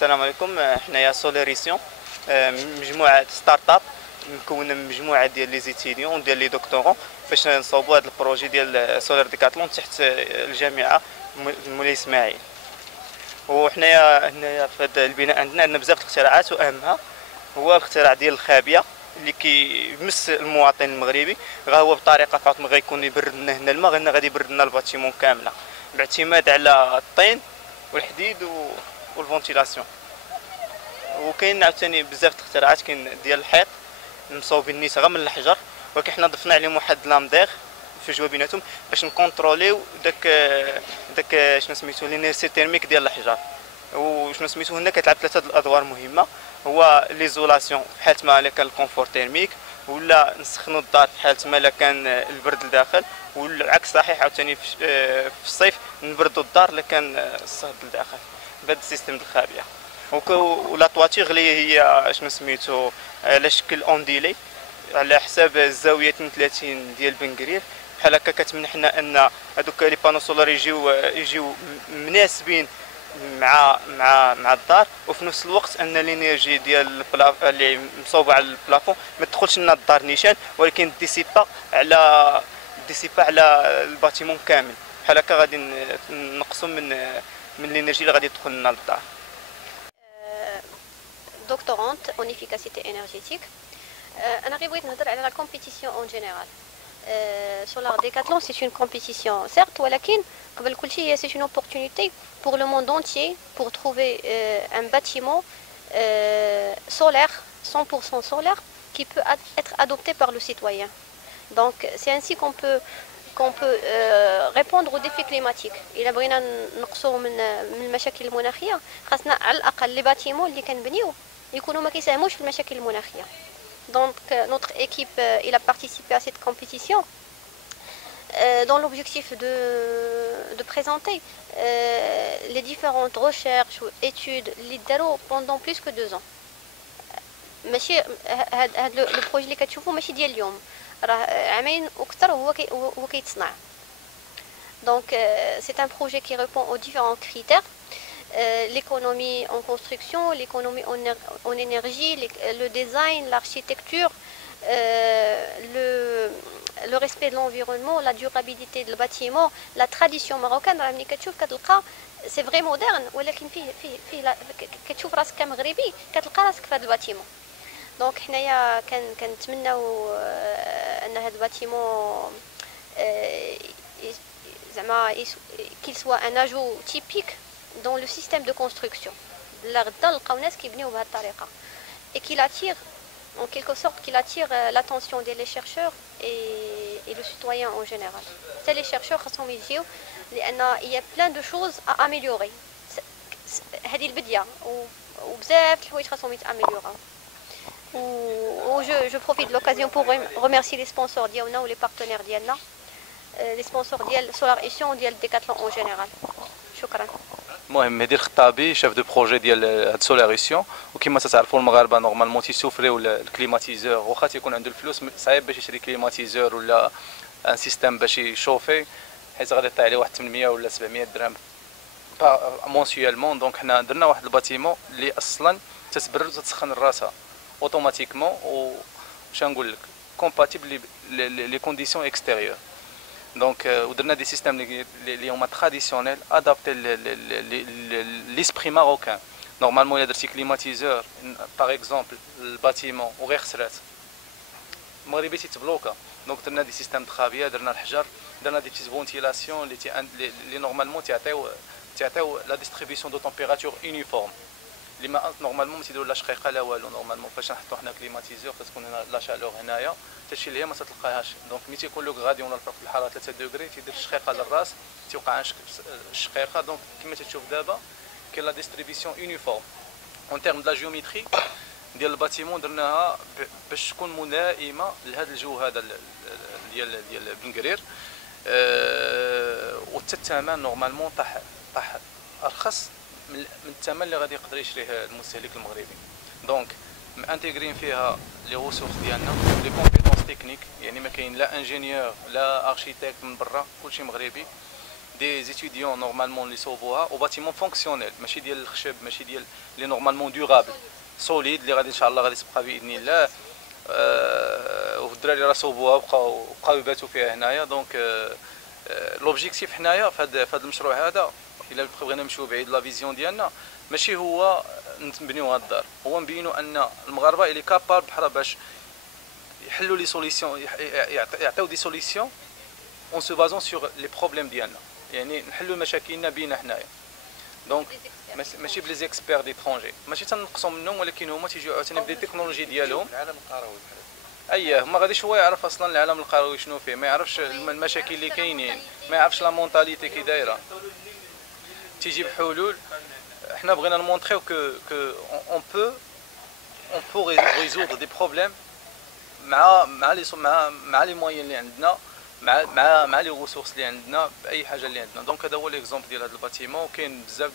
السلام عليكم. حنايا سوليريسيون مجموعه ستارت اب مكونه من مجموعه ديال لي زيتيديون ديال لي دكتورون باش نصاوبوا هذا البروجي ديال سولير ديكاتلون تحت الجامعه مولاي اسماعيل. وحنايا هنايا في هذا البناء عندنا بزاف الاختراعات، واهمها هو الاختراع ديال الخابيه اللي كيمس المواطن المغربي. هو بطريقه فاطمه غيكون يبرد لنا هنا الماء، غادي يبرد لنا الباتيمون كامله باعتماد على الطين والحديد والفونتيلاسيون. وكاين عاوتاني بزاف الاختراعات، كاين ديال الحيط مصوبين نيت غير من الحجر، ولكن حنا ضفنا عليهم واحد لامدير في جوا بيناتهم باش نكونتروليو داك شنو سميتو لينيرسي تيرميك ديال الحجر. وشنو سميتو هنا كتلعب ثلاثه الادوار مهمه، هو ليزولاسيون في حاله ما كان الكونفور تيرميك، ولا نسخنوا الدار في حاله ما كان البرد لداخل، والعكس صحيح عاوتاني في الصيف نبردوا الدار الا كان الصهد لداخل بهذا السيستم ديال الخابيه. ولا طواتيغ اللي هي شنو سميتو على شكل اونديلي على حساب الزاويه 32 ديال بنكرير، بحال هكا كتمنحنا ان هذوك لي بانو سولار يجيو مناسبين مع الدار، وفي نفس الوقت ان الانرجي ديال اللي مصوبه على البلافون ما تدخلش لنا الدار نيشان، ولكن ديسيبا على الباتيمون كامل. بحال هكا غادي نقصوا من الانرجي اللي غادي تدخل لنا للدار. Doctorante en efficacité énergétique. أنا غير بغيت نهضر على la compétition en général. Solar Decathlon c'est une compétition certes, ولكن قبل كل شيء c'est une opportunité pour le monde entier pour trouver un bâtiment solaire 100% solaire qui peut être adopté par le citoyen. Donc c'est ainsi qu'on peut répondre aux défis climatiques. إلا بغينا نقصوا من المشاكل المناخية خاصنا على الأقل لي باتيمون اللي كنبنيو يكونوا ما كيساهموش في المشاكل المناخية. Donc notre équipe il a participé à cette compétition dans l'objectif de présenter les différentes recherches ou études اللي داروا pendant plus que 2 ans. ماشي هاد لو بروجي اللي كتشوفوا ماشي ديال اليوم، راه عامين وكثر هو كيتصنع. Donc c'est un projet qui répond aux différents critères. L'économie en construction, l'économie en énergie, le design, l'architecture, le respect de l'environnement, la durabilité du bâtiment, la tradition marocaine. راه كتشوف كتلقى c'est vrai moderne ولكن فيه كتشوف راسك كمغربي كتلقى راسك في هذا الباتيمون. دونك حنايا كنتمناو ان هذا الباتيمون زعما qu'il soit un ajout typique dans le système de construction. لا غدا نلقاو ناس كيبنيو بهذه الطريقه et qu'il attire en quelque sorte qu'il attire l'attention des chercheurs et le citoyen en général. C'est les chercheurs خاصهم يجيو لان il y a plein de choses à améliorer. هذه البديه وبزاف الحوايج خاصهم يتاميليوراو. Je profite de l'occasion pour remercier les sponsors ديالنا ou les partenaires ديالنا, les sponsors ديال Solaration وديال Decathlon en général. شكرا. المهم مهدي الخطابي شاف دو بروجي ديال هاد سولاريسيون، وكما تتعرفوا المغاربه نورمالمون تيسوفريو الكليماتيزور، واخا تيكون عنده الفلوس صعيب باش يشري كليماتيزور ولا ان سيستيم باش يشوفي، حيت غادي يطيح عليه واحد 800 ولا 700 درهم مونسيوالمون. دونك حنا درنا واحد الباتيمون اللي اصلا تتبرد وتسخن راسها اوتوماتيكمون، واش نقول لك كومباتيبل لي كونديسيون اكستيريور. Donc ودرنا دي سيستيم اللي هما تراديسيونيل ادابتي ليسبري ماروكان. نورمالمون الا درتي كليماتيزور باغ اكزومبل الباتيمون وغير خسرات المغربي تيتبلوكا، دونك درنا دي سيستيم خابيه، درنا الحجر، درنا دي بتيت فونتيلاسيون اللي نورمالمون تيعطيو لا ديستريبيسيون دو تمبيراتور يونيفورم اللي ما نورمالمون ما تيديروا لا شقيقه لا والو. نورمالمون فاش نحطوا حنا كليماتيزور كتكون هنا لا شالور هنايا حتى شي اللي هي ما تتلقاهاش. دونك ملي تيكون لو غاديون الفرق في الحراره 3 دوغري تيدير الشقيقه للراس تيوقع الشقيقه. دونك كما تشوف دابا كاين لا ديستريبيسيون يونيفورم اون تيرم دو لا جيوميتري ديال الباتيمون، درناها باش تكون ملائمه لهذا الجو هذا ديال بنكرير. وحتى الثمن نورمالمون طاح ارخص من الثمن اللي غادي يقدر يشريه المستهلك المغربي. دونك مانتيغرين فيها لي ريسورس ديالنا، لي كومبيتونس تكنيك، يعني ما كاين لا انجينيور لا اركيتيكت من برا، كلشي مغربي. des étudiants normalement اللي صوبوها au bâtiment fonctionnel ماشي ديال الخشب ماشي ديال اللي نورمالمون ديورابل سوليد اللي غادي ان شاء الله غادي تبقى باذن الله. والدراري راه صوبوها بقاو يباتوا فيها هنايا. دونك لوبجيكتيف حنايا في هذا المشروع هذا الا بغينا نمشيو بعيد لا فيزيون ديالنا ماشي هو نبنيو هاد الدار، هو نبينوا ان المغاربه اللي كابابل بحال باش يحلوا لي سوليسيون يعطيو دي سوليسيون اون سو بازون سور لي بروبليم ديالنا، يعني نحلوا مشاكلنا بينا حنايا. دونك ماشي بلي زيكسبير ديترونجي ماشي تنقصوا منهم، ولكن هما تيجيو عاوتاني بدي التكنولوجي ديالهم. العالم القروي اييه ما غاديش هو يعرف اصلا العالم القروي شنو فيه، ما يعرفش المشاكل اللي كاينين، ما يعرفش لا مونطاليتي كي دايره، تيجي بحلول. حنا بغينا نمونطريو كو اون بو ريزودر دي بروبليم مع لي موين اللي عندنا، مع لي ريسورس اللي عندنا، باي حاجه اللي عندنا. دونك هذا هو ليكزومبل ديال هذا الباتيمون. وكاين بزاف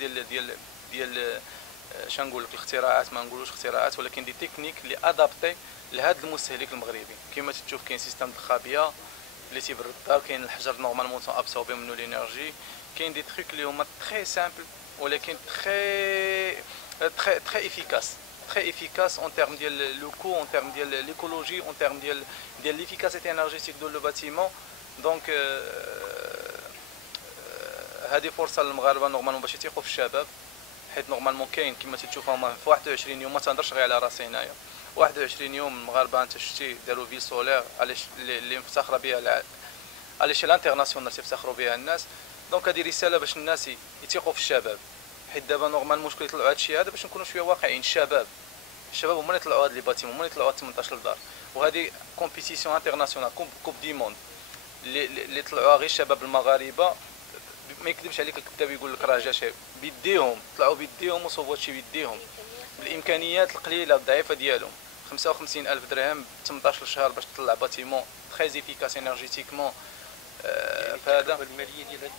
ديال شنقول لك الاختراعات، ما نقولوش اختراعات ولكن دي تكنيك اللي ادابتي لهذا المستهلك المغربي. كما تشوف كاين سيستم الخابيه اللي تيبرد الدار، كاين الحجر نورمالمون تون ابسوربي منو لينيرجي، كاين دي تروك اللي هما تري سامبل ولكن تري افيكاس اون تيرم ديال لو كو، اون تيرم ديال ليكولوجي، اون تيرم ديال ليفيكاسيتي انرجيتيك دو لو باتيمون. دونك هذه فرصه للمغاربه نورمالمون باش يثيقوا في الشباب، حيت نورمالمون كاين كما تشوفوا في 21 يوم. ما تهضرش غير على راسي هنايا، 21 يوم المغاربه انت شتي داروا فيل سولير اللي مفتخره بها على شي الانترناسيونال تيفتخروا بها الناس. دونك هذه رساله باش الناس يثيقوا في الشباب، حيت دابا نورمال المشكل يطلعوا هذا الشيء هذا باش نكونوا شويه واقعيين. الشباب هما اللي طلعوا هاد لي باتيمون، هما اللي طلعوا 18 دار. وهذه كومبيتيسيون انترناسيونال كوب دي موند اللي طلعوها غير الشباب المغاربه. ما يكذبش عليك الكتاب يقول لك راه جا بيديهم، طلعوا بيديهم وصوبوا هادشي بيديهم بالامكانيات القليله الضعيفه ديالهم. 55,000 درهم 18 شهر باش تطلع باتيمون تري افيكاس انرجيتيكمون. فهذا الماليه ديال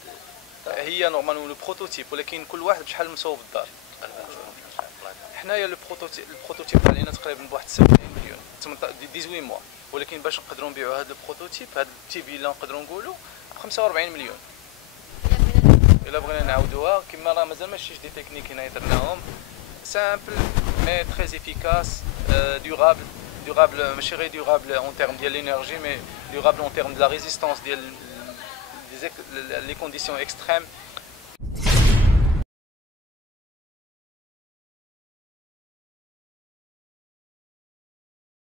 هي نورمالمون لو بروتوتيب، ولكن كل واحد بشحال مصوب الدار. حنايا البروتوتيب علينا تقريبا بواحد 70 مليون 18 موا، ولكن باش نقدروا نبيعوا هذا البروتوتيب هذا التي في لا نقدروا نقولوا 45 مليون. الا بغينا نعاودوها كما راه مازال ماشي دي تكنيك هنا درناهم سامبل مي تري افيكاس ديورابل ماشي غير ديورابل اون تيرم ديال لينيرجي مي ديورابل اون تيرم دو لا ريزيستانس ديال لي كونديسيون اكستريم